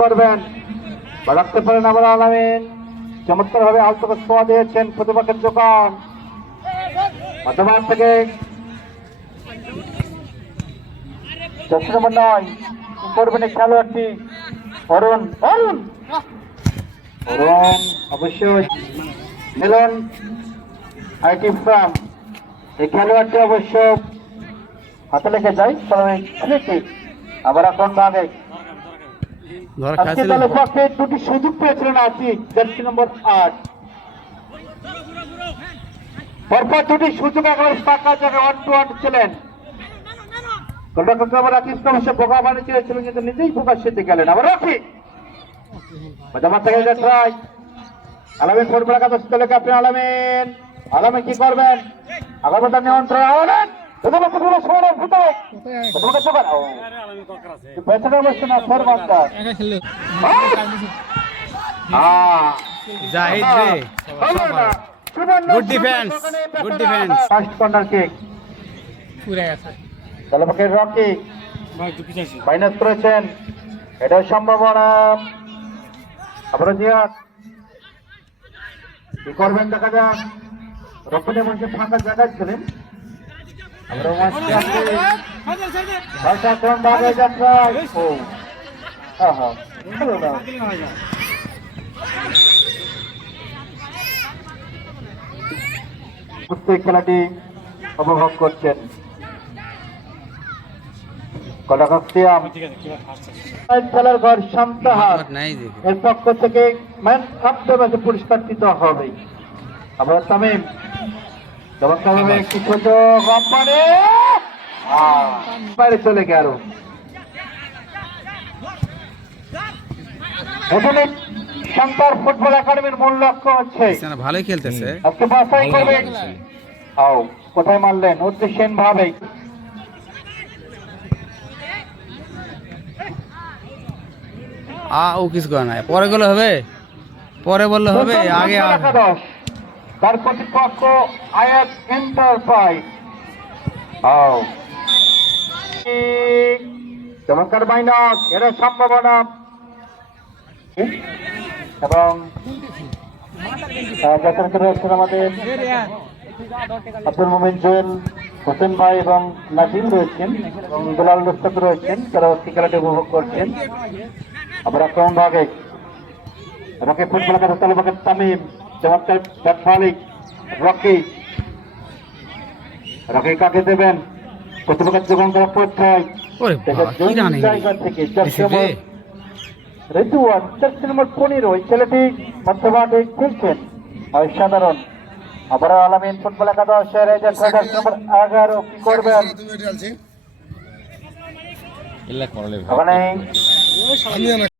করবেন? পারেন আবার আলামিন। দিয়েছেন দোকান। থেকে করবেন খেলোয়াড়টি। অরুণ অবশ্যই মিলন আইটি ফার্ম। এই খেলোয়াড়টি অবশ্য হাতে লেগে যায় আবার এখন ভাবে ধর খাইছিল পক্ষে দুটি সুযোগ পেয়েছিলেন জার্সি নম্বর আট। পরপর দুটি সুযোগ একেবারে জায়গায় ওয়ান টু ওয়ান ছিলেন রাকিব অবশ্য বোকা কিন্তু নিজেই বোকা সেতে গেলেন। আবার রাখি জামা থেকে দেখাই আলামিন একাদশ দলে ক্যাপ্টেন আলামিন। আলামিন কি করবেন? আগামীটা নিয়ন্ত্রণ আলামিন প্রথমত পুরো শহরের ভিতরে পেছনে অবশ্য না ফের বাচ্চা জাহিদ রে Good defense, good defense. First corner kick দলপক্ষের Rocky minus করেছেন এটা সম্ভাবনা আবার জিয়াদ কি করবেন দেখা যাক রক্ষণে মধ্যে ফাঁকা জায়গায় ছিলেন ভাষা কোন ভাবে যাত্রা ও। আহা হলো না। কুস্তি খেলাটি উপভোগ করছেন খেলার ঘর এর পক্ষ থেকে ম্যান দ্য ম্যাচে হবে। আবার তামিম। চমৎকারভাবে একটি ছোট কোম্পানি। বাইরে চলে গেল। এখানে শঙ্কর ফুটবল একাডেমির মূল লক্ষ্য হচ্ছে। ভালোই খেলতেছে। আজকে বাছাই করবে। আও কোথায় মারলেন? আ ও কিছু করে না পরে গেলে হবে? পরে বললে হবে আগে একাদশ। তার প্রতিপক্ষ আয়াত এন্টারপ্রাইজ চমৎকার মাইনাস এর সম্ভাবনা। এবং রয়েছেন আমাদের আব্দুল মোমিন জুয়েল হোসেন ভাই এবং নাজিম রয়েছেন, এবং দুলাল রুস্তক রয়েছেন, তারা খেলাটি উপভোগ করছেন। আবার আক্রমণ ভাগে। রকি ফুটবল তালিবাকে তামিম। চমৎকার রকি। রকি কাকে দেবেন? প্রতিপক্ষের যোগান করা জানি জায়গা থেকে চারশো রে নম্বর পনেরো ওই ছেলেটি মধ্যমাঠে খেলছেন। অসাধারণ আবার আলামিন ফুটবল এই যে নম্বর এগারো কি করবেন? ওখানে